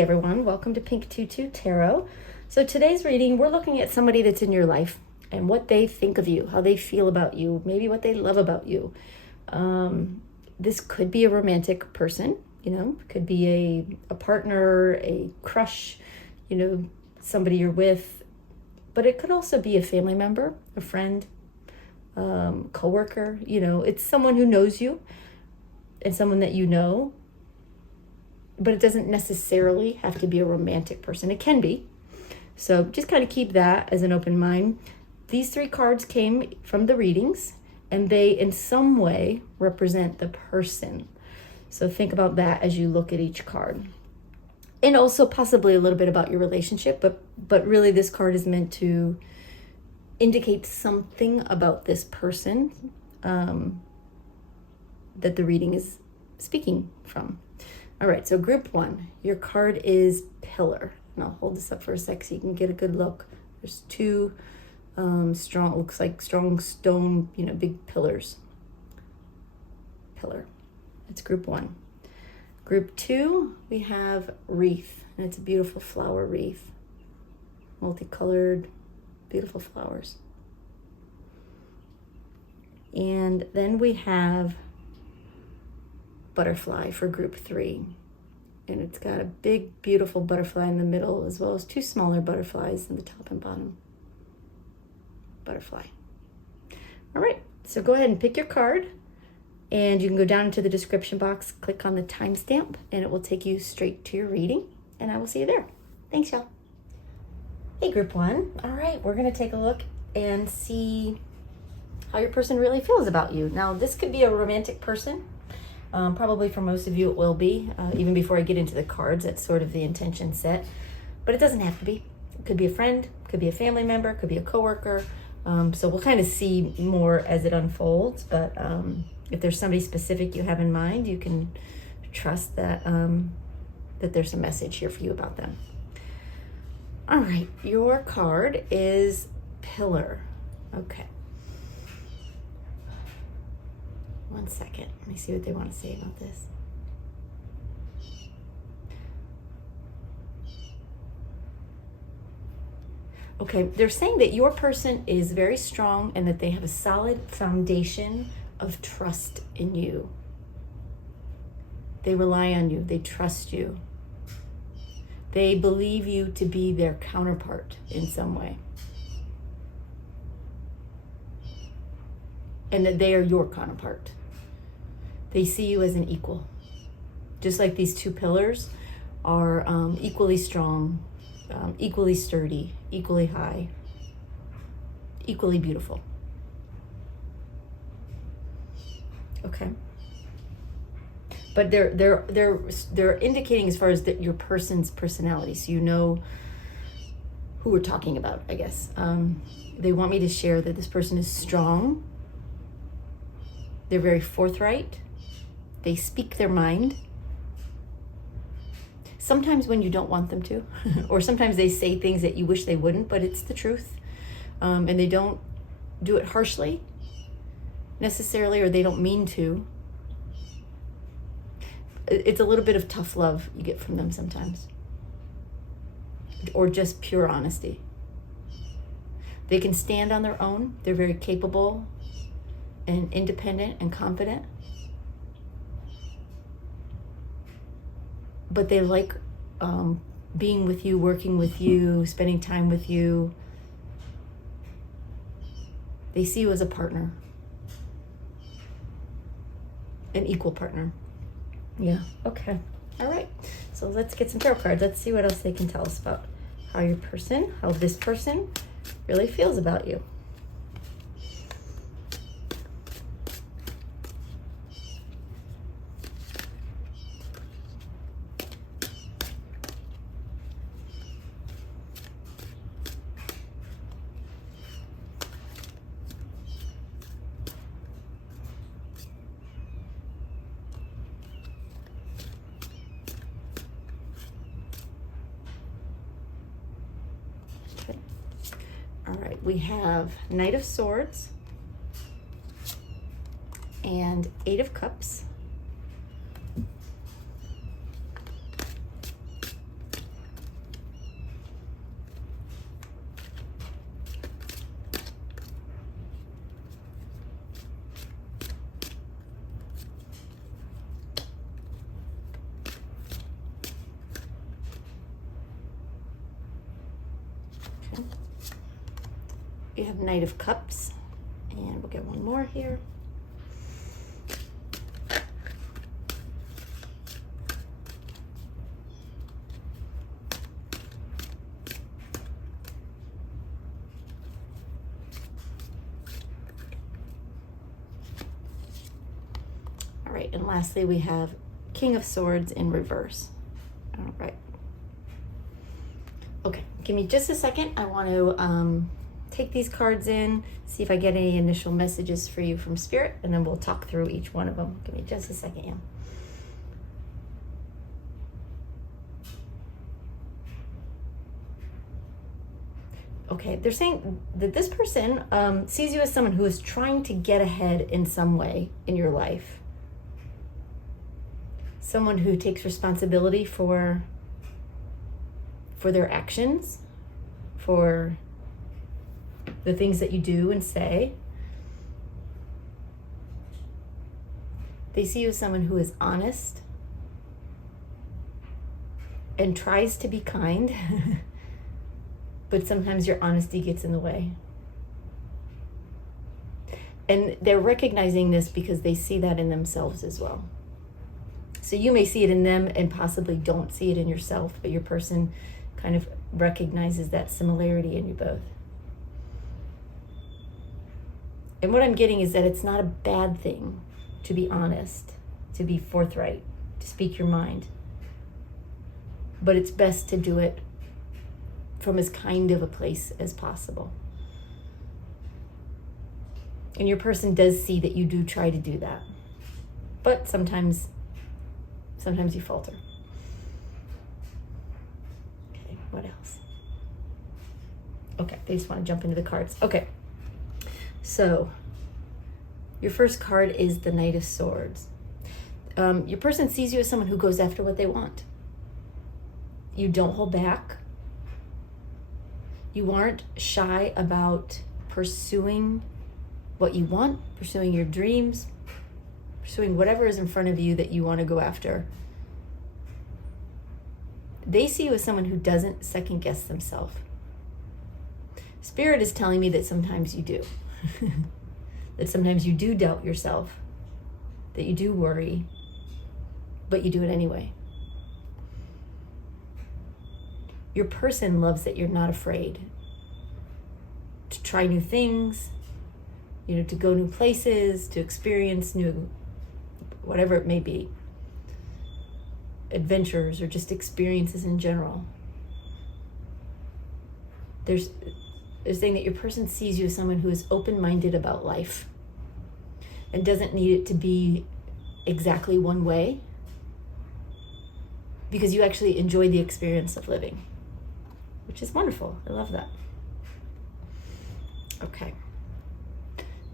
Hey everyone, welcome to Pink Tutu Tarot. So today's reading, we're looking at somebody that's in your life and what they think of you, how they feel about you, maybe what they love about you. This could be a romantic person, could be a partner, a crush, somebody you're with, but it could also be a family member, a friend, coworker. It's someone who knows you and someone that you know. But it doesn't necessarily have to be a romantic person. It can be. So just kind of keep that as an open mind. These three cards came from the readings, and they in some way represent the person. So think about that as you look at each card. And also possibly a little bit about your relationship, but really this card is meant to indicate something about this person that the reading is speaking from. All right, so group one, your card is Pillar. And I'll hold this up for a sec so you can get a good look. There's two strong, looks like strong stone, big pillars. Pillar. That's group one. Group two, we have Wreath. And it's a beautiful flower wreath. Multicolored, beautiful flowers. And then we have Butterfly for group three, and it's got a big beautiful butterfly in the middle as well as two smaller butterflies in the top and bottom. Butterfly. All right, so go ahead and pick your card, and you can go down into the description box, click on the timestamp, and it will take you straight to your reading, and I will see you there. Thanks, y'all. Hey, group one. All right, we're going to take a look and see how your person really feels about you. Now, this could be a romantic person. Probably for most of you it will be, even before I get into the cards. That's sort of the intention set, but it doesn't have to be. It could be a friend, could be a family member, could be a coworker. So we'll kind of see more as it unfolds, but if there's somebody specific you have in mind, you can trust that that there's a message here for you about them. All right, your card is Pillar. Okay. One second. Let me see what they want to say about this. Okay, they're saying that your person is very strong and that they have a solid foundation of trust in you. They rely on you. They trust you. They believe you to be their counterpart in some way. And that they are your counterpart. They see you as an equal. Just like these two pillars are equally strong, equally sturdy, equally high, equally beautiful. Okay. But they're indicating as far as your person's personality, so you know who we're talking about, I guess. They want me to share that this person is strong. They're very forthright. They speak their mind. Sometimes when you don't want them to, or sometimes they say things that you wish they wouldn't, but it's the truth. And they don't do it harshly necessarily, or they don't mean to. It's a little bit of tough love you get from them sometimes. Or just pure honesty. They can stand on their own. They're very capable and independent and confident. But they like being with you, working with you, spending time with you. They see you as a partner, an equal partner. Yeah, okay. All right, so let's get some tarot cards. Let's see what else they can tell us about how this person really feels about you. All right, we have Knight of Swords and Eight of Cups have Knight of Cups, and we'll get one more here. All right, and lastly, we have King of Swords in reverse. All right. Okay, give me just a second. I want to take these cards in, see if I get any initial messages for you from Spirit, and then we'll talk through each one of them. Give me just a second, yeah. Okay, they're saying that this person sees you as someone who is trying to get ahead in some way in your life. Someone who takes responsibility for their actions, for the things that you do and say. They see you as someone who is honest and tries to be kind, but sometimes your honesty gets in the way. And they're recognizing this because they see that in themselves as well. So you may see it in them and possibly don't see it in yourself, but your person kind of recognizes that similarity in you both. And what I'm getting is that it's not a bad thing to be honest, to be forthright, to speak your mind. But it's best to do it from as kind of a place as possible. And your person does see that you do try to do that. But sometimes you falter. Okay, what else? Okay, they just want to jump into the cards. Okay, so your first card is the Knight of Swords. Your person sees you as someone who goes after what they want. You don't hold back. You aren't shy about pursuing what you want, pursuing your dreams, pursuing whatever is in front of you that you want to go after. They see you as someone who doesn't second guess themselves. Spirit is telling me that sometimes you do. That sometimes you do doubt yourself, that you do worry, but you do it anyway. Your person loves that you're not afraid to try new things, to go new places, to experience new, whatever it may be, adventures or just experiences in general. They're saying that your person sees you as someone who is open-minded about life and doesn't need it to be exactly one way, because you actually enjoy the experience of living, which is wonderful. I love that. Okay.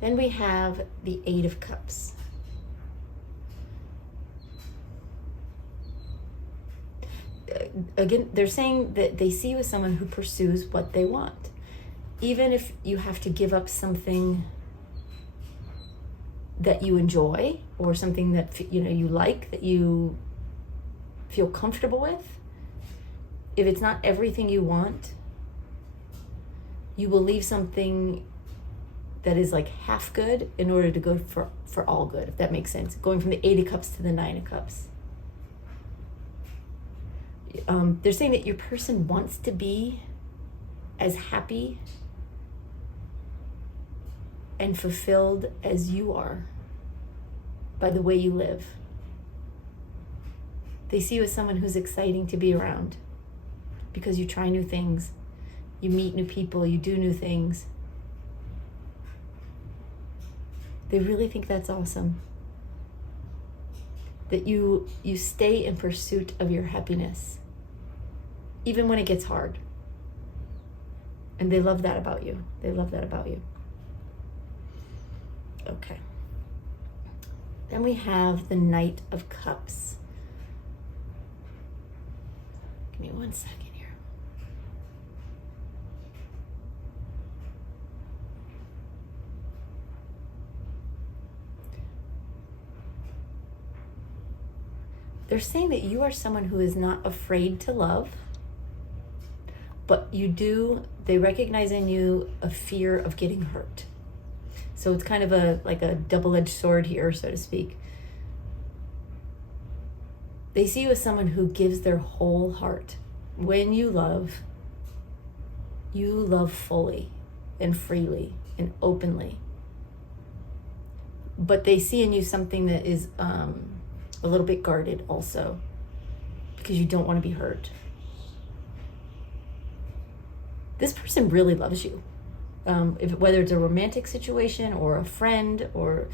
Then we have the Eight of Cups. Again, they're saying that they see you as someone who pursues what they want. Even if you have to give up something that you enjoy or something that you like, that you feel comfortable with, if it's not everything you want, you will leave something that is like half good in order to go for all good, if that makes sense. Going from the Eight of Cups to the Nine of Cups. They're saying that your person wants to be as happy and fulfilled as you are by the way you live. They see you as someone who's exciting to be around because you try new things, you meet new people, you do new things. They really think that's awesome. That you stay in pursuit of your happiness, even when it gets hard. And they love that about you. They love that about you. Okay. Then we have the Knight of Cups. Give me 1 second here. They're saying that you are someone who is not afraid to love, but you do they recognize in you a fear of getting hurt. So it's kind of like a double-edged sword here, so to speak. They see you as someone who gives their whole heart. When you love fully and freely and openly. But they see in you something that is a little bit guarded also, because you don't want to be hurt. This person really loves you. Whether it's a romantic situation or a friend or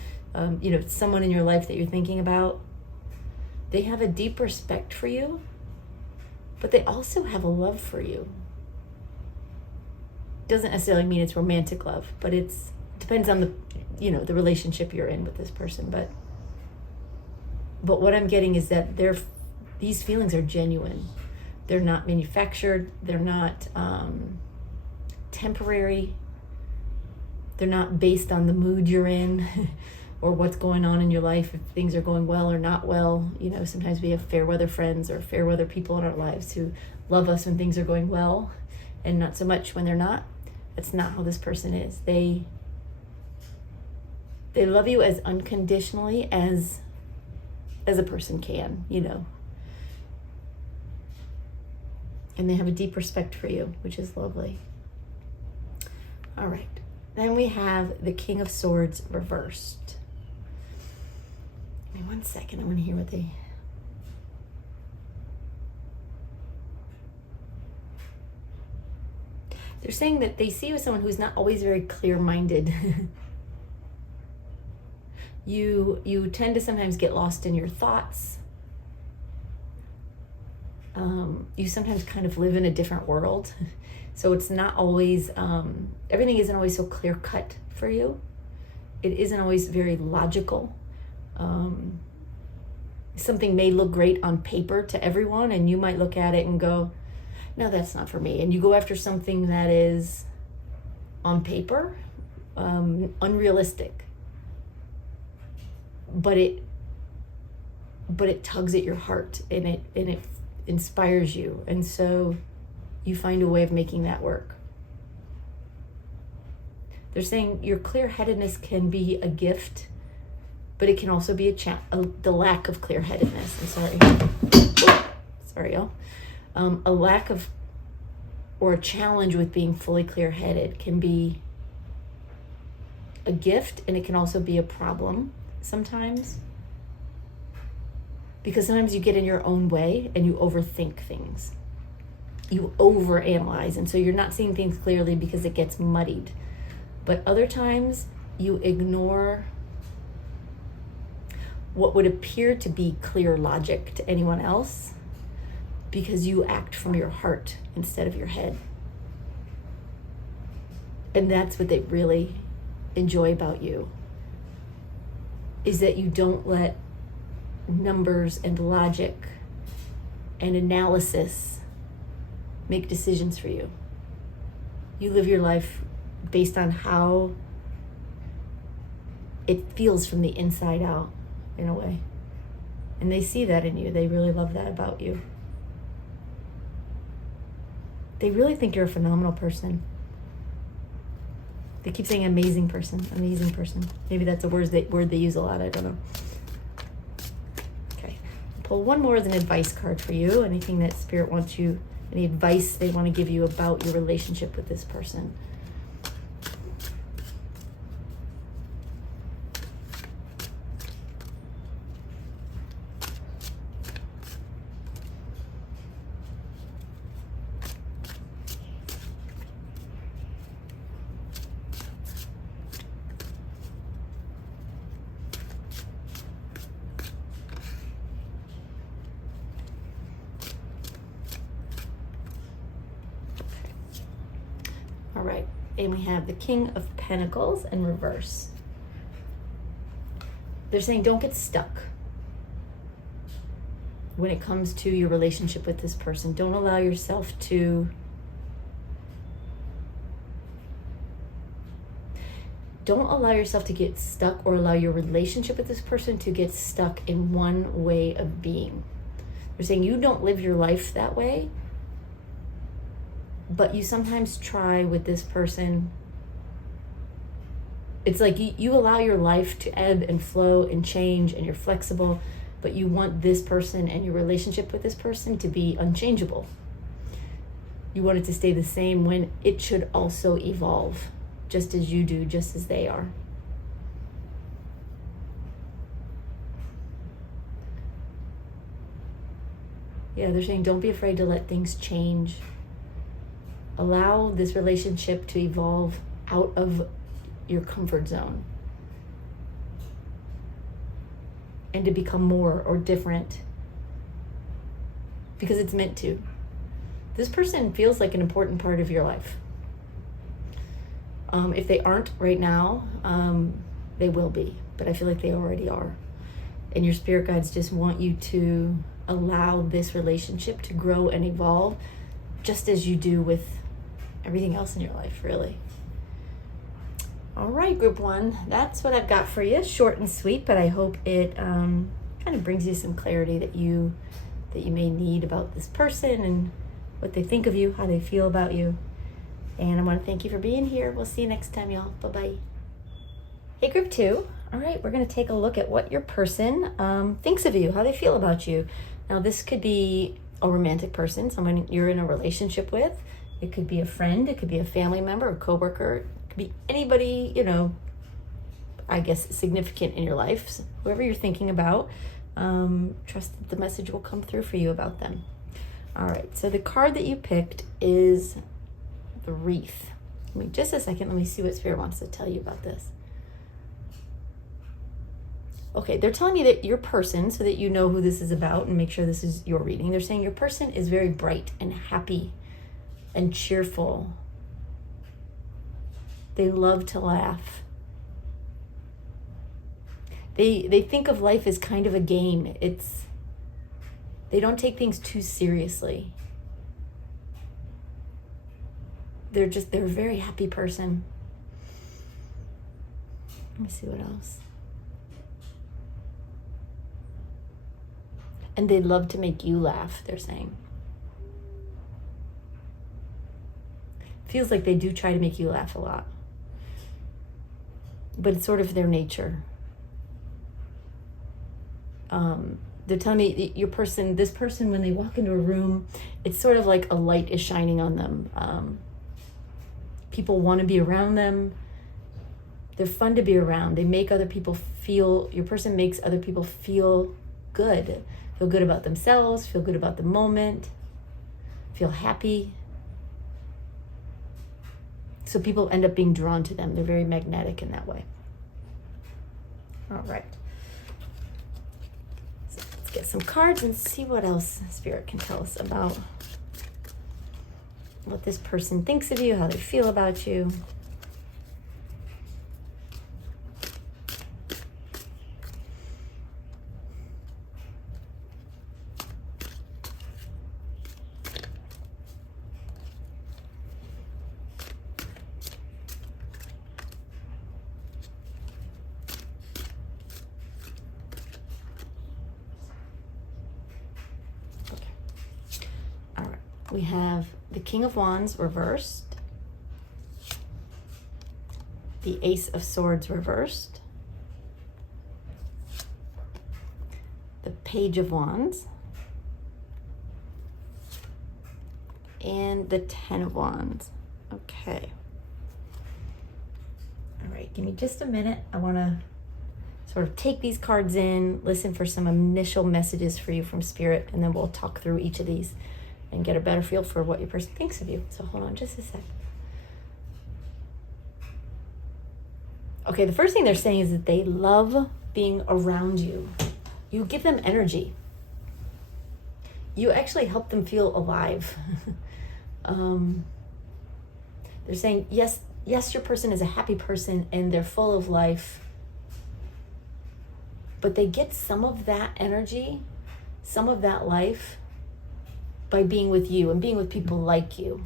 someone in your life that you're thinking about, they have a deep respect for you, but they also have a love for you. Doesn't necessarily mean it's romantic love, but it depends on the relationship you're in with this person. But what I'm getting is that these feelings are genuine. They're not manufactured. They're not temporary. They're not based on the mood you're in or what's going on in your life, if things are going well or not well. Sometimes we have fair weather friends or fair weather people in our lives who love us when things are going well and not so much when they're not. That's not how this person is. They love you as unconditionally as a person can, And they have a deep respect for you, which is lovely. All right. Then we have the King of Swords reversed. Give me 1 second. I want to hear what they... They're saying that they see you as someone who's not always very clear-minded. You tend to sometimes get lost in your thoughts. You sometimes kind of live in a different world. So it's not always, everything isn't always so clear-cut for you. It isn't always very logical. Something may look great on paper to everyone, and you might look at it and go, no, that's not for me. And you go after something that is, on paper, unrealistic. But it tugs at your heart, and it inspires you. And so you find a way of making that work. They're saying your clear-headedness can be a gift, but it can also be the lack of clear-headedness. I'm sorry. Sorry, y'all. A lack of, or a challenge with being fully clear-headed can be a gift, and it can also be a problem sometimes. Because sometimes you get in your own way and you overthink things. You overanalyze, and so you're not seeing things clearly because it gets muddied. But other times you ignore what would appear to be clear logic to anyone else because you act from your heart instead of your head. And that's what they really enjoy about you, is that you don't let numbers and logic and analysis make decisions for you. You live your life based on how it feels from the inside out, in a way. And they see that in you. They really love that about you. They really think you're a phenomenal person. They keep saying amazing person, amazing person. Maybe that's a word they use a lot. I don't know. Okay. Pull one more as an advice card for you. Anything that Spirit wants you, any advice they want to give you about your relationship with this person. All right, and we have the King of Pentacles in reverse. They're saying don't get stuck when it comes to your relationship with this person. Don't allow yourself to get stuck, or allow your relationship with this person to get stuck in one way of being. They're saying you don't live your life that way but you sometimes try with this person. It's like you allow your life to ebb and flow and change, and you're flexible, but you want this person and your relationship with this person to be unchangeable. You want it to stay the same when it should also evolve, just as you do, just as they are. Yeah, they're saying don't be afraid to let things change. Allow this relationship to evolve out of your comfort zone and to become more or different, because it's meant to. This person feels like an important part of your life. If they aren't right now, they will be, but I feel like they already are. And your spirit guides just want you to allow this relationship to grow and evolve, just as you do with everything else in your life, really. All right, group 1, that's what I've got for you. Short and sweet, but I hope it kind of brings you some clarity that you may need about this person and what they think of you, how they feel about you. And I want to thank you for being here. We'll see you next time, y'all. Bye-bye. Hey, group 2. All right, we're going to take a look at what your person thinks of you, how they feel about you. Now, this could be a romantic person, someone you're in a relationship with. It could be a friend. It could be a family member, a coworker. It could be anybody, I guess, significant in your life. So whoever you're thinking about, trust that the message will come through for you about them. All right, so the card that you picked is the wreath. Give me just a second. Let me see what Spirit wants to tell you about this. Okay, they're telling me that your person, so that you know who this is about and make sure this is your reading. They're saying your person is very bright and happy and cheerful. They love to laugh. They think of life as kind of a game. They don't take things too seriously. They're a very happy person. Let me see what else. And they love to make you laugh, they're saying. Feels like they do try to make you laugh a lot. But it's sort of their nature. They're telling me this person, when they walk into a room, it's sort of like a light is shining on them. People want to be around them. They're fun to be around. They make other people your person makes other people feel good. Feel good about themselves, feel good about the moment, feel happy. So people end up being drawn to them. They're very magnetic in that way. All right. So let's get some cards and see what else Spirit can tell us about what this person thinks of you, how they feel about you. We have the King of Wands reversed, the Ace of Swords reversed, the Page of Wands, and the Ten of Wands. Okay. All right, give me just a minute. I want to sort of take these cards in, listen for some initial messages for you from Spirit, and then we'll talk through each of these and get a better feel for what your person thinks of you. So hold on just a sec. Okay, the first thing they're saying is that they love being around you. You give them energy. You actually help them feel alive. They're saying, yes, your person is a happy person and they're full of life, but they get some of that energy, some of that life by being with you and being with people like you.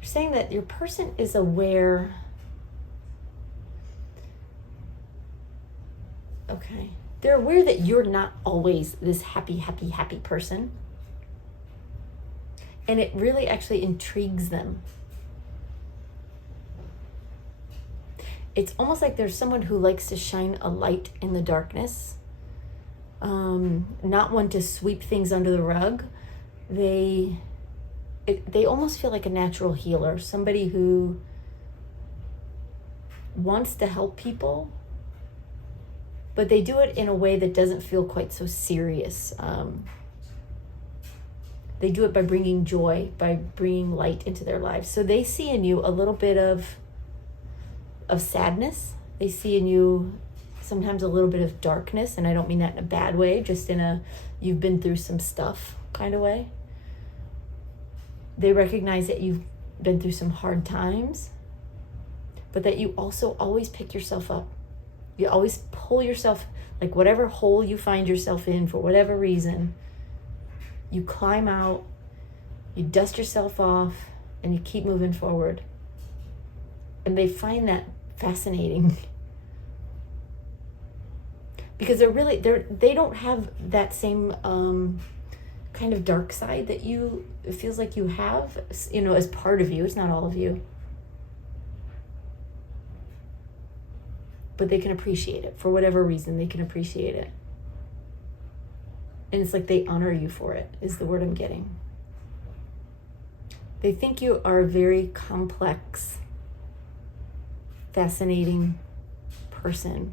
They're saying that your person is aware. Okay. They're aware that you're not always this happy, happy, happy person. And it really actually intrigues them. It's almost like there's someone who likes to shine a light in the darkness. Not one to sweep things under the rug. They almost feel like a natural healer. Somebody who wants to help people, but they do it in a way that doesn't feel quite so serious. They do it by bringing joy, by bringing light into their lives. So they see in you a little bit of sadness. They see in you sometimes a little bit of darkness, and I don't mean that in a bad way, just in a you've been through some stuff kind of way. They recognize that you've been through some hard times, but that you also always pick yourself up. You always pull yourself, like whatever hole you find yourself in for whatever reason, you climb out, you dust yourself off, and you keep moving forward. And they find that fascinating. Because they don't have that same kind of dark side that it feels like you have, as part of you. It's not all of you. But they can appreciate it. For whatever reason, they can appreciate it. And it's like they honor you for it, is the word I'm getting. They think you are a very complex, fascinating person.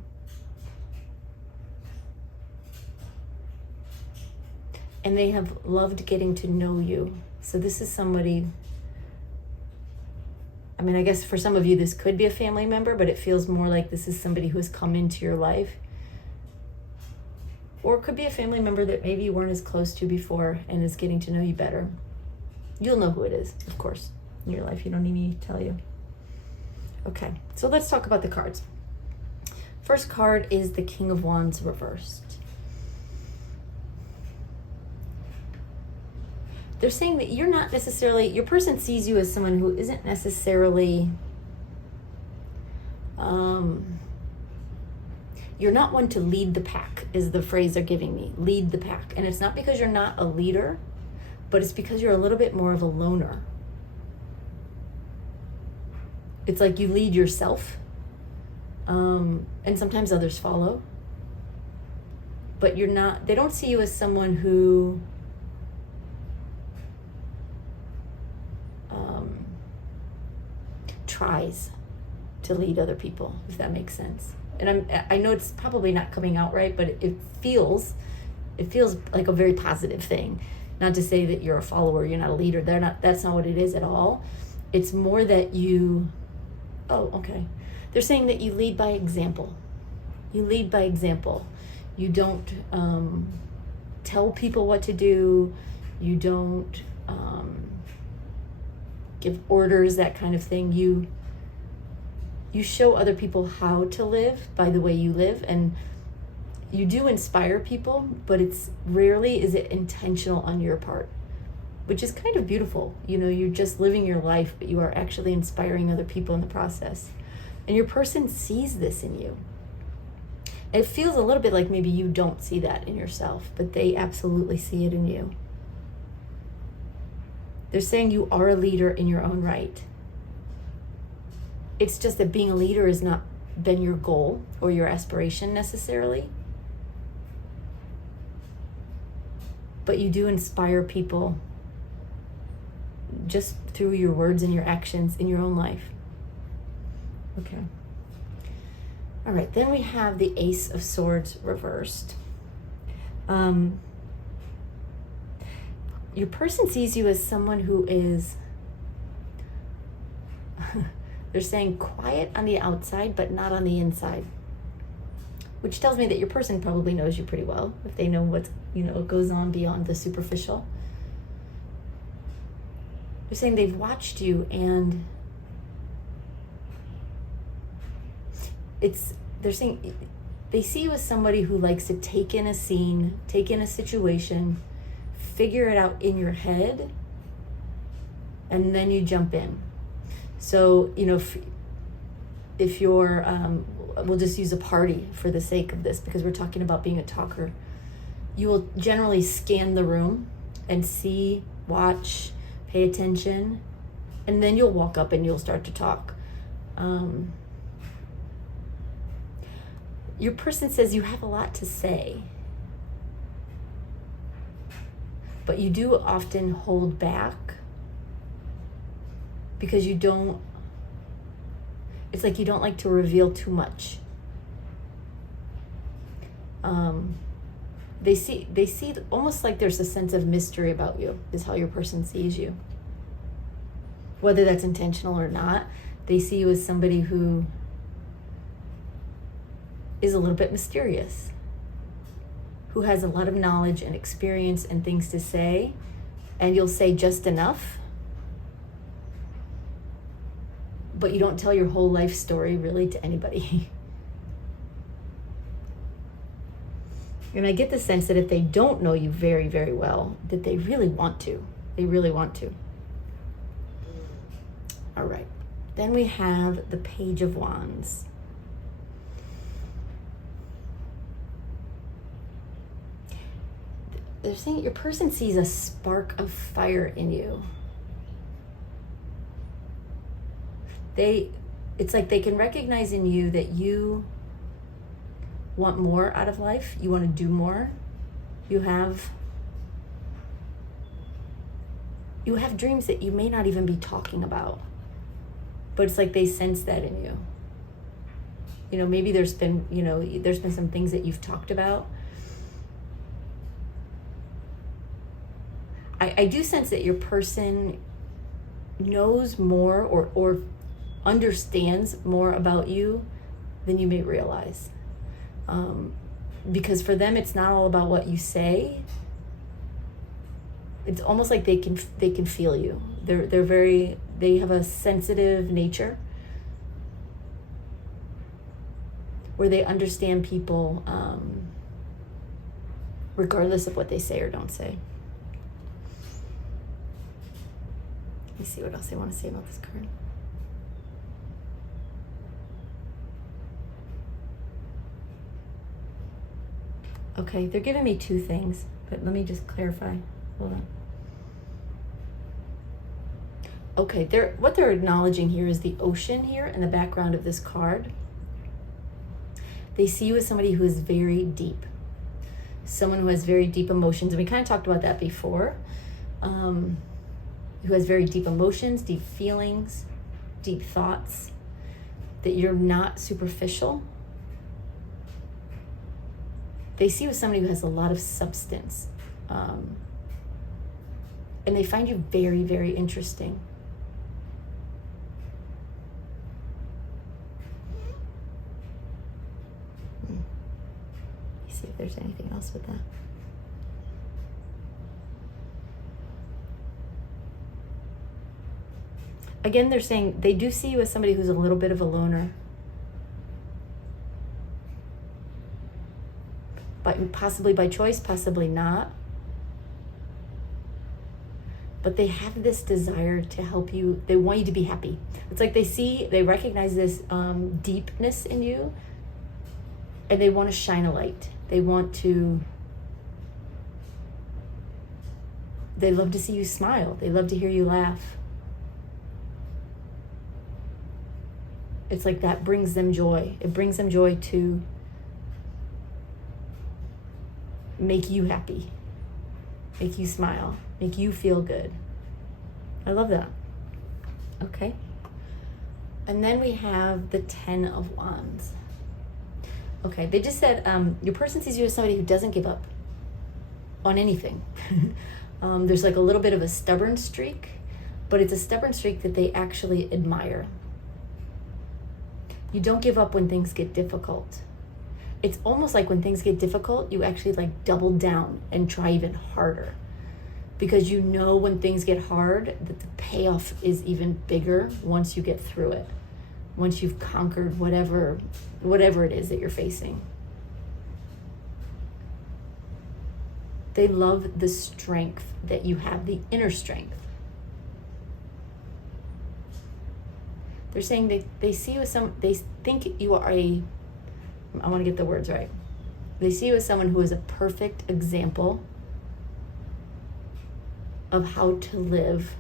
And they have loved getting to know you. So this is somebody, I mean, I guess for some of you, this could be a family member, but it feels more like this is somebody who has come into your life. Or it could be a family member that maybe you weren't as close to before and is getting to know you better. You'll know who it is, of course, in your life. You don't need me to tell you. Okay, so let's talk about the cards. First card is the King of Wands reversed. They're saying that you're not necessarily, your person sees you as someone who isn't necessarily, you're not one to lead the pack, is the phrase they're giving me, lead the pack. And it's not because you're not a leader, but it's because you're a little bit more of a loner. It's like you lead yourself, and sometimes others follow. But they don't see you as someone who tries to lead other people, if that makes sense. And I know it's probably not coming out right, but it feels like a very positive thing. Not to say that you're a follower, you're not a leader. That's not what it is at all. It's more that they're saying that you lead by example. You lead by example. You don't tell people what to do. You don't give orders, that kind of thing. You show other people how to live by the way you live, and you do inspire people, but it's rarely is it intentional on your part, which is kind of beautiful. You're just living your life, but you are actually inspiring other people in the process. And your person sees this in you. It feels a little bit like maybe you don't see that in yourself, but they absolutely see it in you. They're saying you are a leader in your own right. It's just that being a leader has not been your goal or your aspiration necessarily. But you do inspire people just through your words and your actions in your own life. Okay. All right, then we have the Ace of Swords reversed. Your person sees you as someone who is, they're saying quiet on the outside, but not on the inside. Which tells me that your person probably knows you pretty well, if they know what goes on beyond the superficial. They're saying they've watched you, and they're saying they see you as somebody who likes to take in a scene, take in a situation, figure it out in your head, and then you jump in. So, if you're, we'll just use a party for the sake of this because we're talking about being a talker. You will generally scan the room and see, watch, pay attention, and then you'll walk up and you'll start to talk. Your person says you have a lot to say, but you do often hold back because it's like you don't like to reveal too much. They see almost like there's a sense of mystery about you, is how your person sees you. Whether that's intentional or not, they see you as somebody who is a little bit mysterious, who has a lot of knowledge and experience and things to say, and you'll say just enough, but you don't tell your whole life story really to anybody. And I get the sense that if they don't know you very, very well, that they really want to. They really want to. All right. Then we have the Page of Wands. They're saying your person sees a spark of fire in you. It's like they can recognize in you that you want more out of life. You want to do more. You have dreams that you may not even be talking about, but it's like they sense that in you. Maybe there's been some things that you've talked about. I do sense that your person knows more or understands more about you than you may realize. Because for them, it's not all about what you say. It's almost like they can feel you. They have a sensitive nature where they understand people regardless of what they say or don't say. Let me see what else I want to say about this card. Okay, they're giving me two things, but let me just clarify. Hold on. Okay, what they're acknowledging here is the ocean here in the background of this card. They see you as somebody who is very deep, someone who has very deep emotions, and we kind of talked about that before. Who has very deep emotions, deep feelings, deep thoughts, that you're not superficial. They see you as somebody who has a lot of substance. And they find you very, very interesting. Let me see if there's anything else with that. Again, they're saying they do see you as somebody who's a little bit of a loner. Possibly by choice, possibly not. But they have this desire to help you. They want you to be happy. It's like they recognize this deepness in you, and they want to shine a light. They love to see you smile. They love to hear you laugh. It's like that brings them joy. It brings them joy to make you happy, make you smile, make you feel good. I love that. Okay. And then we have the 10 of Wands. Okay, they just said your person sees you as somebody who doesn't give up on anything. There's like a little bit of a stubborn streak, but it's a stubborn streak that they actually admire. You don't give up when things get difficult. It's almost like when things get difficult, you actually like double down and try even harder. Because you know when things get hard, that the payoff is even bigger once you get through it. Once you've conquered whatever it is that you're facing. They love the strength that you have, the inner strength. They're saying they see you as they think you are I want to get the words right. They see you as someone who is a perfect example of how to live.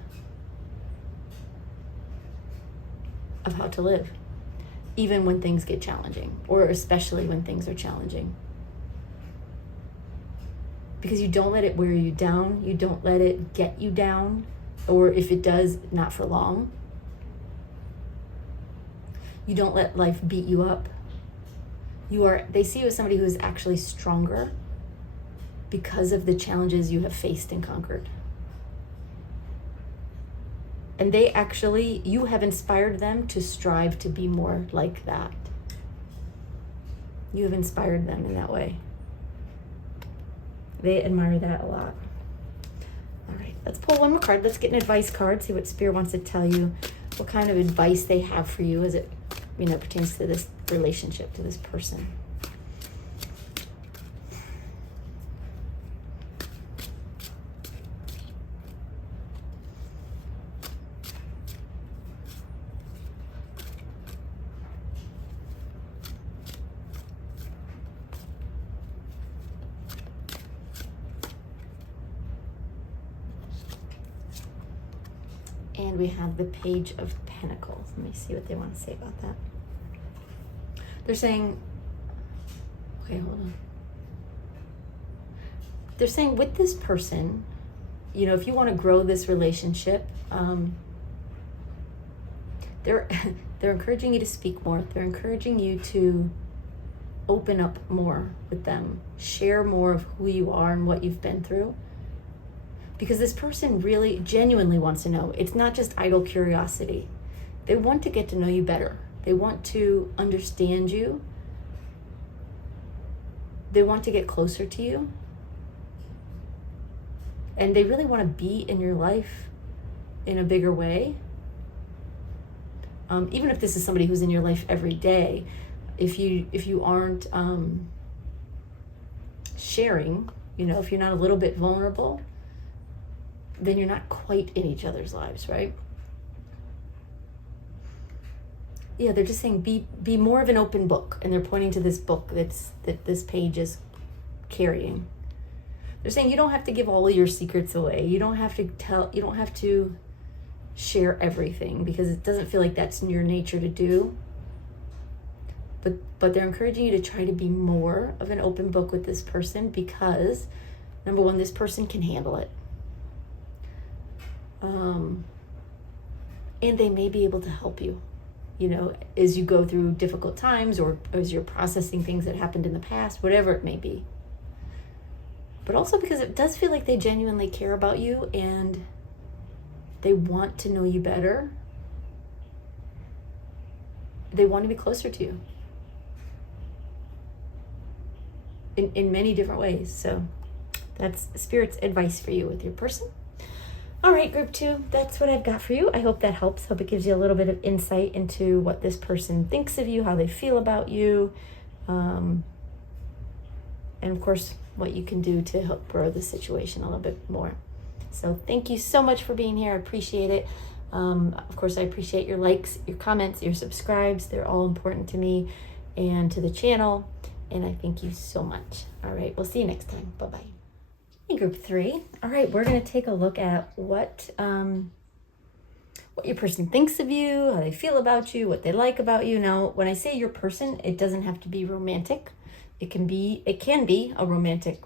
Even when things get challenging, or especially when things are challenging. Because you don't let it wear you down, you don't let it get you down, or if it does, not for long. You don't let life beat you up. They see you as somebody who is actually stronger because of the challenges you have faced and conquered. And you have inspired them to strive to be more like that. You have inspired them in that way. They admire that a lot. All right, let's pull one more card. Let's get an advice card, see what Spirit wants to tell you, what kind of advice they have for you as it pertains to this relationship, to this person. And we have the Page of Pentacles. Let me see what they want to say about that. They're saying, okay, hold on. They're saying with this person, if you want to grow this relationship, they're encouraging you to speak more. They're encouraging you to open up more with them, share more of who you are and what you've been through. Because this person really genuinely wants to know. It's not just idle curiosity. They want to get to know you better. They want to understand you. They want to get closer to you. And they really want to be in your life in a bigger way. Even if this is somebody who's in your life every day, if you aren't sharing, if you're not a little bit vulnerable, then you're not quite in each other's lives, right? Yeah, they're just saying be more of an open book, and they're pointing to this book that this page is carrying. They're saying you don't have to give all of your secrets away. You don't have to share everything, because it doesn't feel like that's in your nature to do. But they're encouraging you to try to be more of an open book with this person, because number one, this person can handle it. And they may be able to help you, as you go through difficult times, or as you're processing things that happened in the past, whatever it may be. But also because it does feel like they genuinely care about you and they want to know you better. They want to be closer to you in many different ways. So that's Spirit's advice for you with your person. All right, group 2, that's what I've got for you. I hope that helps. Hope it gives you a little bit of insight into what this person thinks of you, how they feel about you, and of course, what you can do to help grow the situation a little bit more. So thank you so much for being here. I appreciate it. Of course, I appreciate your likes, your comments, your subscribes. They're all important to me and to the channel, and I thank you so much. All right, we'll see you next time. Bye-bye. Group 3. All right, we're going to take a look at what your person thinks of you, how they feel about you, what they like about you. Now, when I say your person, it doesn't have to be romantic. It can be a romantic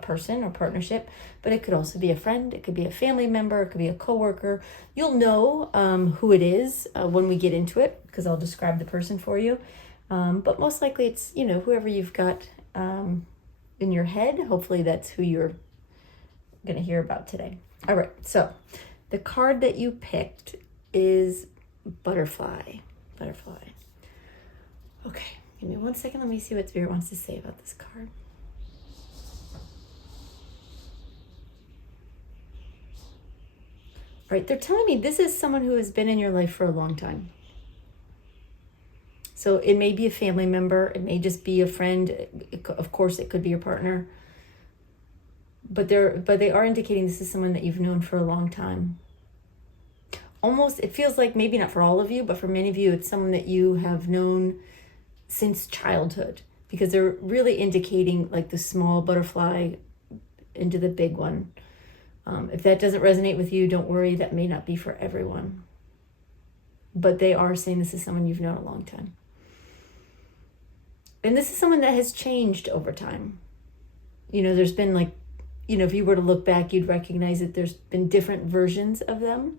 person or partnership, but it could also be a friend. It could be a family member. It could be a coworker. You'll know who it is when we get into it, because I'll describe the person for you. But most likely it's, whoever you've got in your head. Hopefully that's who you're going to hear about today. All right, so the card that you picked is Butterfly. Okay, give me 1 second. Let me see what Spirit wants to say about this card. All right, they're telling me this is someone who has been in your life for a long time. So it may be a family member. It may just be a friend. Of course, it could be your partner. But they are indicating this is someone that you've known for a long time. almost, it feels like, maybe not for all of you, but for many of you, it's someone that you have known since childhood, because they're really indicating like the small butterfly into the big one. If that doesn't resonate with you, don't worry, that may not be for everyone. But they are saying this is someone you've known a long time. And this is someone that has changed over time. You know, there's been like, you know, if you were to look back, you'd recognize that there's been different versions of them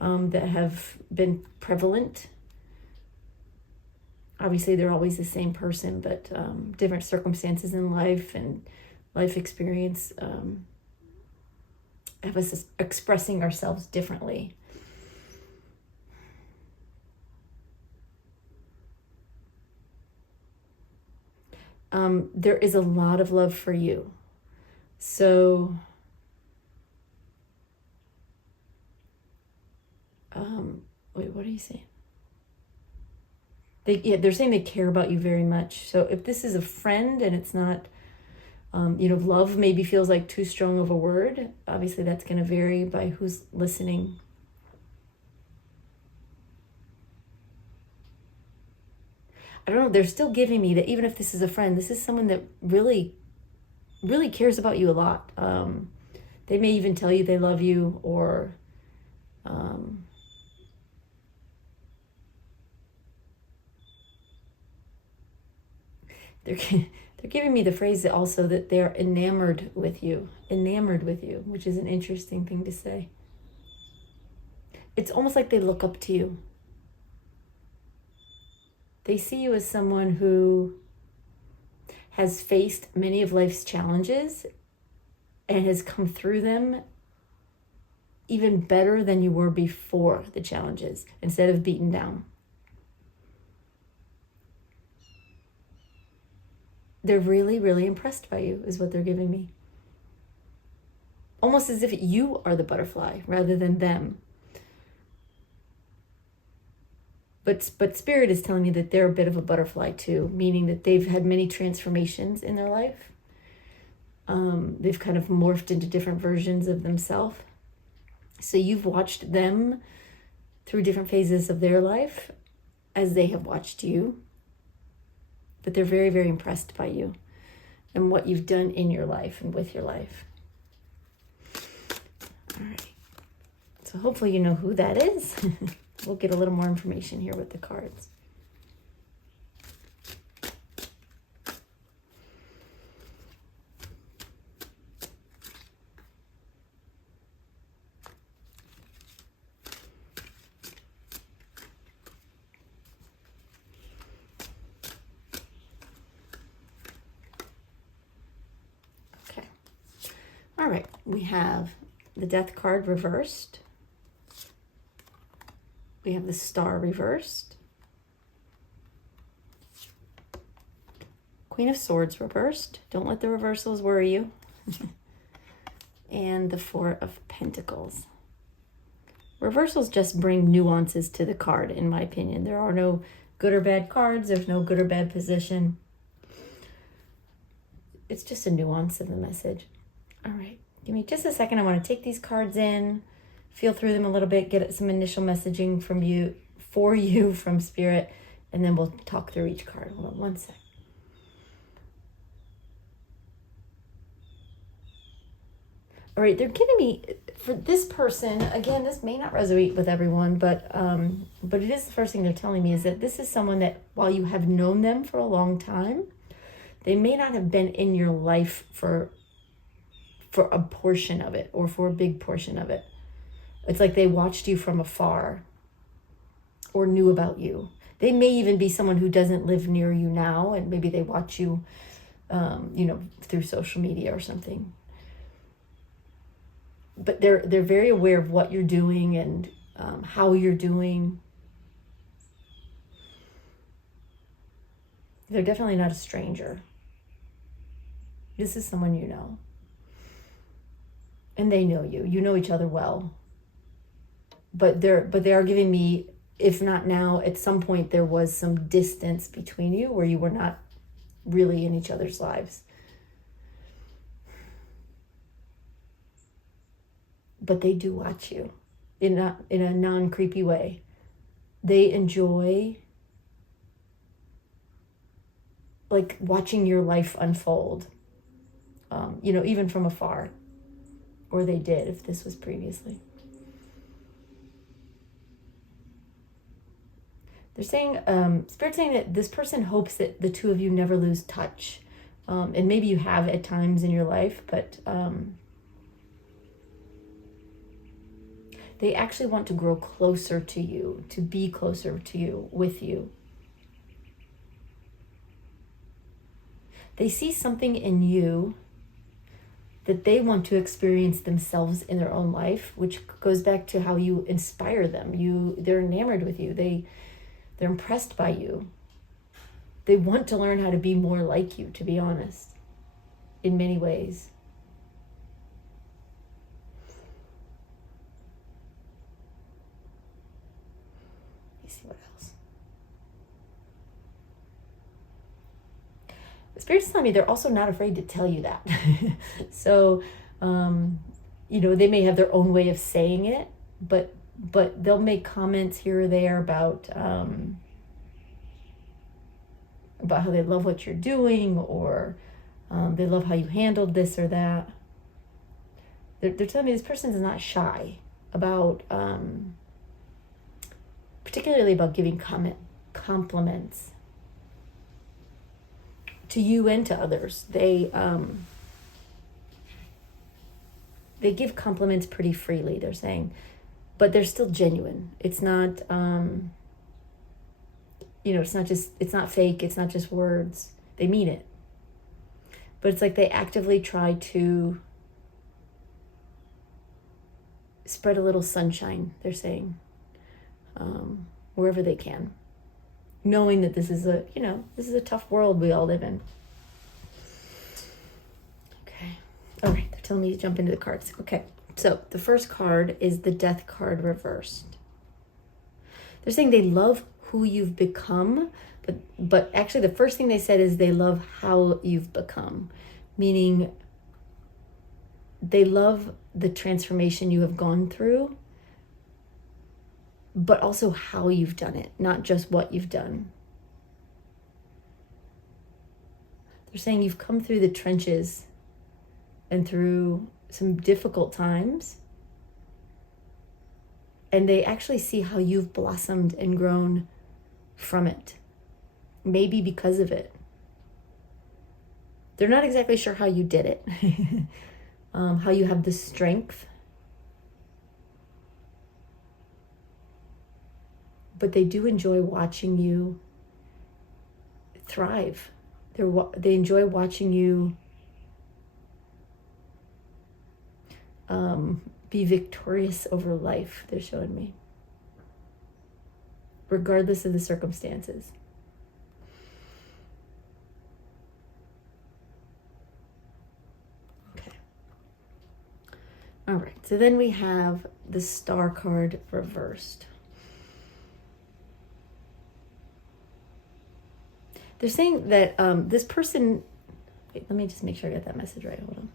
that have been prevalent. Obviously, they're always the same person, but different circumstances in life and life experience have us expressing ourselves differently. There is a lot of love for you. So, wait, what are you saying? They're saying they care about you very much. So if this is a friend and it's not, love maybe feels like too strong of a word. Obviously, that's going to vary by who's listening. I don't know. They're still giving me that even if this is a friend, this is someone that really, really cares about you a lot. They may even tell you they love you, or they're giving me the phrase that also that they're enamored with you, which is an interesting thing to say. It's almost like they look up to you. They see you as someone who has faced many of life's challenges and has come through them even better than you were before the challenges, instead of beaten down. They're really, really impressed by you, is what they're giving me. Almost as if you are the butterfly rather than them. But Spirit is telling me that they're a bit of a butterfly too, meaning that they've had many transformations in their life. They've kind of morphed into different versions of themselves. So you've watched them through different phases of their life as they have watched you. But they're very, very impressed by you and what you've done in your life and with your life. All right. So hopefully you know who that is. We'll get a little more information here with the cards. Okay. All right. We have the Death card reversed. We have the Star reversed. Queen of Swords reversed. Don't let the reversals worry you. And the Four of Pentacles. Reversals just bring nuances to the card, in my opinion. There are no good or bad cards. There's no good or bad position. It's just a nuance of the message. All right. Give me just a second. I want to take these cards in, feel through them a little bit, get some initial messaging from you from Spirit, and then we'll talk through each card. Hold on one sec. All right, they're giving me, for this person, again, this may not resonate with everyone, but it is the first thing they're telling me, is that this is someone that, while you have known them for a long time, they may not have been in your life for a portion of it, or for a big portion of it. It's like they watched you from afar or knew about you. They may even be someone who doesn't live near you now, and maybe they watch you, through social media or something. But they're very aware of what you're doing and how you're doing. They're definitely not a stranger. This is someone you know. And they know you. You know each other well. But they are giving me, if not now, at some point there was some distance between you where you were not really in each other's lives. But they do watch you. in a non-creepy way. They enjoy like watching your life unfold, even from afar, or they did if this was previously. They're saying, Spirit's saying that this person hopes that the two of you never lose touch. And maybe you have at times in your life, but they actually want to grow closer to you, to be closer to you, with you. They see something in you that they want to experience themselves in their own life, which goes back to how you inspire them. They're enamored with you. They're impressed by you. They want to learn how to be more like you, to be honest, in many ways. Let me see what else. The Spirit's telling me they're also not afraid to tell you that. So, they may have their own way of saying it, but they'll make comments here or there about how they love what you're doing, or they love how you handled this or that. They're telling me this person is not shy about, particularly about giving compliments to you and to others. They give compliments pretty freely, they're saying, but they're still genuine. It's not, it's not fake. It's not just words. They mean it. But it's like they actively try to spread a little sunshine, they're saying, wherever they can, knowing that this is a tough world we all live in. Okay. All right. They're telling me to jump into the cards. Okay. So the first card is the Death card reversed. They're saying they love who you've become, but actually the first thing they said is they love how you've become, meaning they love the transformation you have gone through, but also how you've done it, not just what you've done. They're saying you've come through the trenches and through some difficult times, and they actually see how you've blossomed and grown from it, maybe because of it. They're not exactly sure how you did it, how you have the strength, but they do enjoy watching you thrive. They enjoy watching you be victorious over life, they're showing me, regardless of the circumstances. Okay. All right, so then we have the Star card reversed. They're saying that this person, wait, let me just make sure I got that message right. Hold on.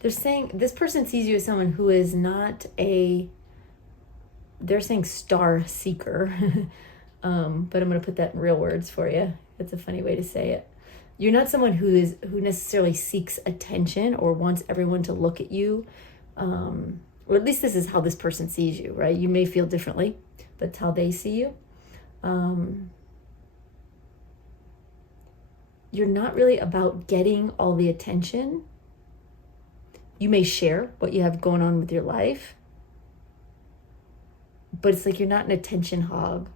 They're saying this person sees you as someone who is not they're saying star seeker, but I'm going to put that in real words for you. That's a funny way to say it. You're not someone who necessarily seeks attention or wants everyone to look at you. Or at least this is how this person sees you, right? You may feel differently, but it's how they see you. You're not really about getting all the attention. You may share what you have going on with your life, but it's like you're not an attention hog,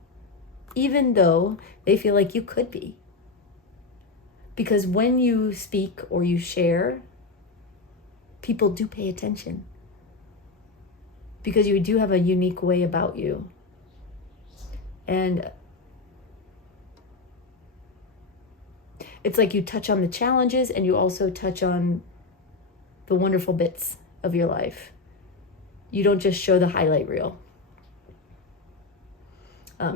even though they feel like you could be. Because when you speak or you share, people do pay attention. Because you do have a unique way about you. And it's like you touch on the challenges and you also touch on the wonderful bits of your life. You don't just show the highlight reel.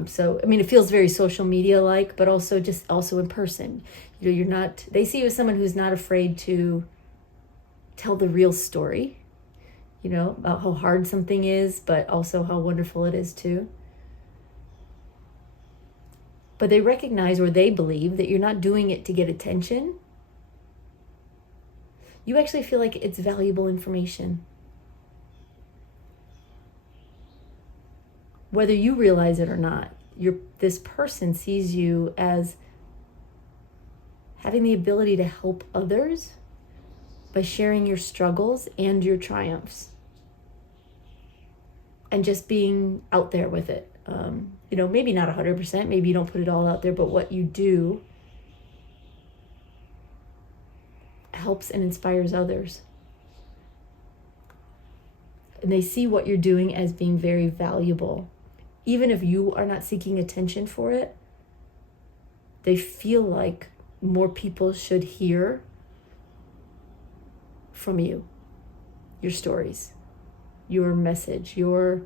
So, I mean, it feels very social media like, but also in person. You're not, they see you as someone who's not afraid to tell the real story, about how hard something is, but also how wonderful it is too. But they recognize, or they believe, that you're not doing it to get attention. You actually feel like it's valuable information. Whether you realize it or not, this person sees you as having the ability to help others by sharing your struggles and your triumphs. And just being out there with it. Maybe not 100%, maybe you don't put it all out there, but what you do helps and inspires others. And they see what you're doing as being very valuable. Even if you are not seeking attention for it, they feel like more people should hear from you, your stories, your message, the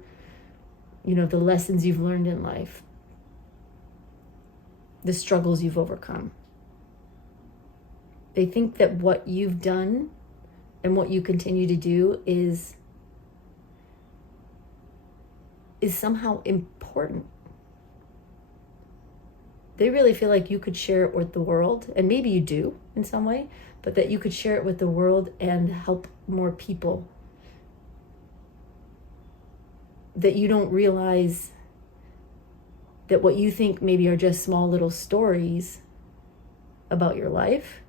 lessons you've learned in life, the struggles you've overcome. They think that what you've done and what you continue to do is somehow important. They really feel like you could share it with the world, and maybe you do in some way, but that you could share it with the world and help more people. That you don't realize that what you think maybe are just small little stories about your life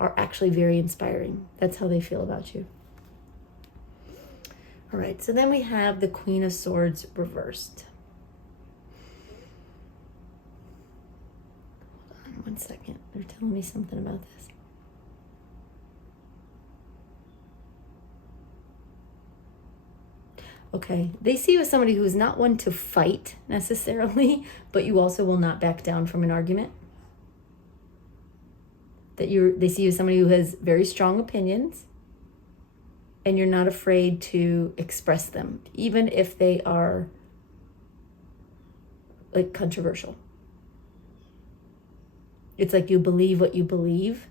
are actually very inspiring. That's how they feel about you. All right, so then we have the Queen of Swords reversed. Hold on 1 second. They're telling me something about this. Okay, they see you as somebody who is not one to fight necessarily, but you also will not back down from an argument. They see you as somebody who has very strong opinions, and you're not afraid to express them, even if they are like controversial. It's like you believe what you believe.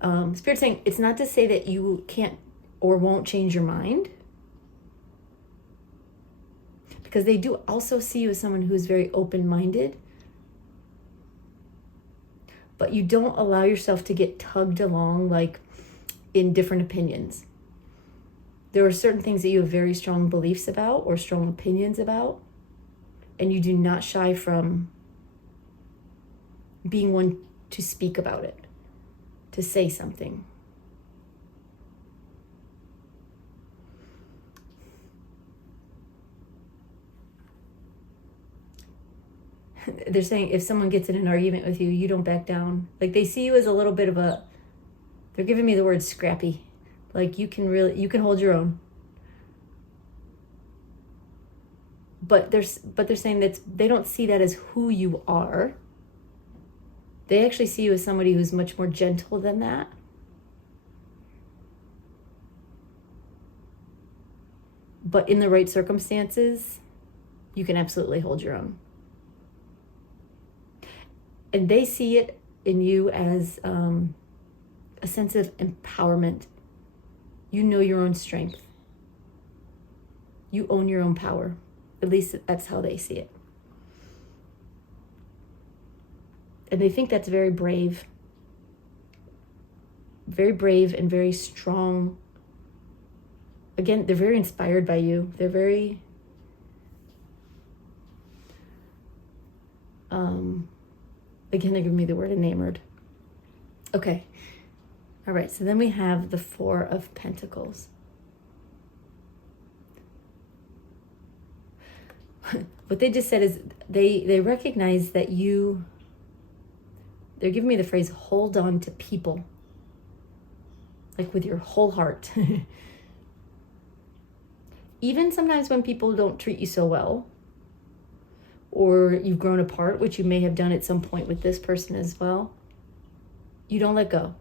Spirit's saying it's not to say that you can't or won't change your mind, because they do also see you as someone who is very open-minded, but you don't allow yourself to get tugged along like in different opinions. There are certain things that you have very strong beliefs about or strong opinions about, and you do not shy from being one to speak about it, to say something. They're saying if someone gets in an argument with you, you don't back down. Like they see you as a little bit of they're giving me the word scrappy. Like you can hold your own. But they're saying that they don't see that as who you are. They actually see you as somebody who's much more gentle than that. But in the right circumstances, you can absolutely hold your own. And they see it in you as a sense of empowerment. You know your own strength. You own your own power. At least that's how they see it. And they think that's very brave. Very brave and very strong. Again, they're very inspired by you. They're very again, they're giving me the word enamored. Okay. All right, so then we have the Four of Pentacles. What they just said is they recognize that they're giving me the phrase, hold on to people. Like with your whole heart. Even sometimes when people don't treat you so well, or you've grown apart, which you may have done at some point with this person as well, you don't let go.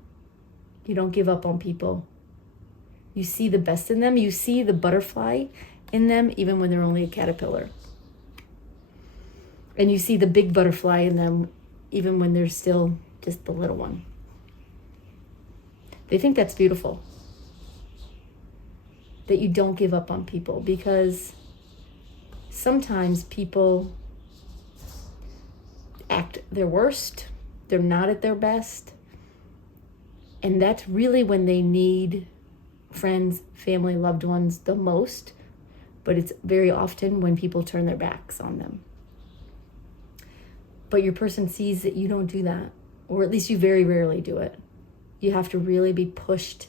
You don't give up on people. You see the best in them. You see the butterfly in them, even when they're only a caterpillar. And you see the big butterfly in them, even when they're still just the little one. They think that's beautiful. That you don't give up on people, because sometimes people act their worst. They're not at their best. And that's really when they need friends, family, loved ones the most. But it's very often when people turn their backs on them. But your person sees that you don't do that, or at least you very rarely do it. You have to really be pushed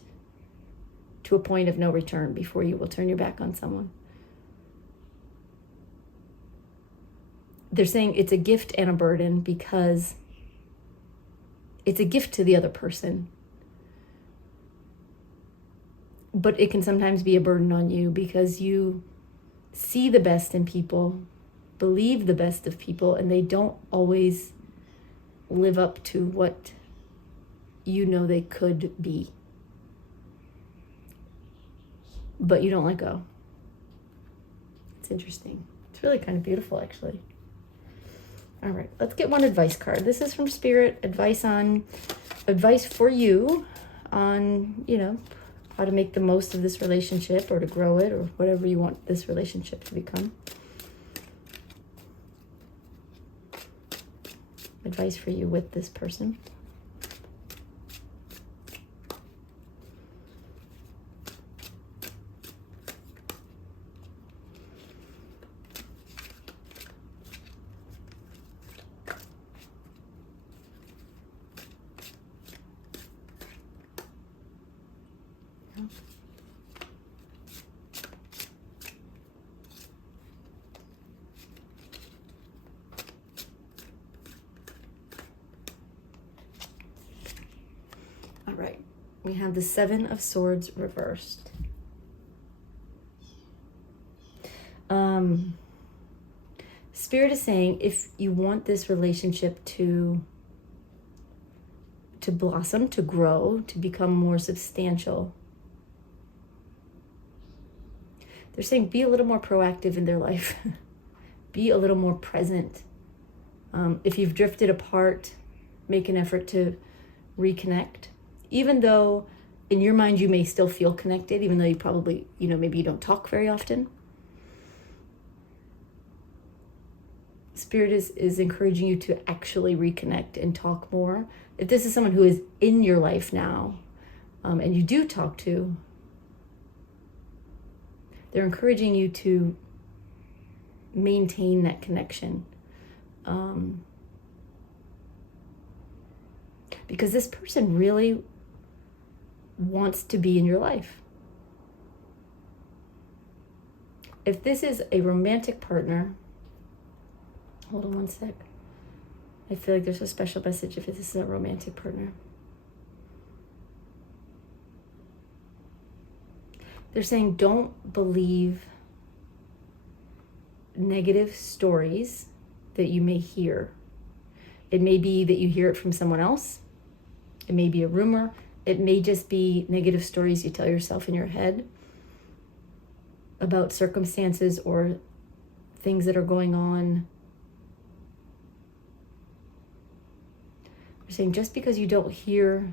to a point of no return before you will turn your back on someone. They're saying it's a gift and a burden, because it's a gift to the other person, but it can sometimes be a burden on you, because you see the best in people, believe the best of people, and they don't always live up to what you know they could be. But you don't let go. It's interesting. It's really kind of beautiful, actually. All right, let's get one advice card. This is from Spirit, advice for you on, how to make the most of this relationship, or to grow it, or whatever you want this relationship to become. Advice for you with this person. All right, we have the Seven of Swords reversed. Spirit is saying, if you want this relationship to blossom, to grow, to become more substantial, they're saying be a little more proactive in their life. Be a little more present. If you've drifted apart, make an effort to reconnect. Even though in your mind you may still feel connected, even though you probably, maybe you don't talk very often. Spirit is encouraging you to actually reconnect and talk more. If this is someone who is in your life now, and you do talk to, they're encouraging you to maintain that connection. Because this person really wants to be in your life. If this is a romantic partner, hold on one sec. I feel like there's a special message if this is a romantic partner. They're saying don't believe negative stories that you may hear. It may be that you hear it from someone else. It may be a rumor. It may just be negative stories you tell yourself in your head about circumstances or things that are going on. They're saying just because you don't hear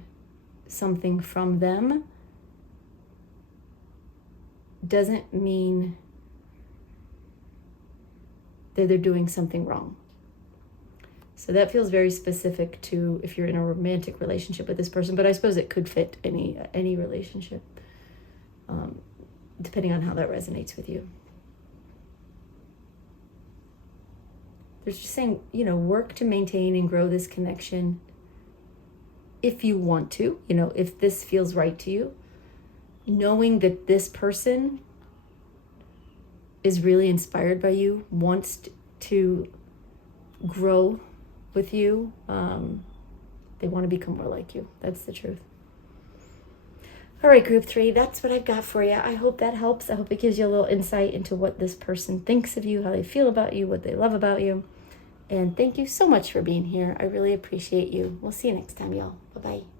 something from them doesn't mean that they're doing something wrong. So that feels very specific to if you're in a romantic relationship with this person, but I suppose it could fit any relationship, depending on how that resonates with you. They're just saying, work to maintain and grow this connection if you want to, if this feels right to you, knowing that this person is really inspired by you, wants to grow with you. They want to become more like you. That's the truth. All right, group 3, that's what I've got for you. I hope that helps. I hope it gives you a little insight into what this person thinks of you, how they feel about you, what they love about you. And thank you so much for being here. I really appreciate you. We'll see you next time, y'all. Bye-bye.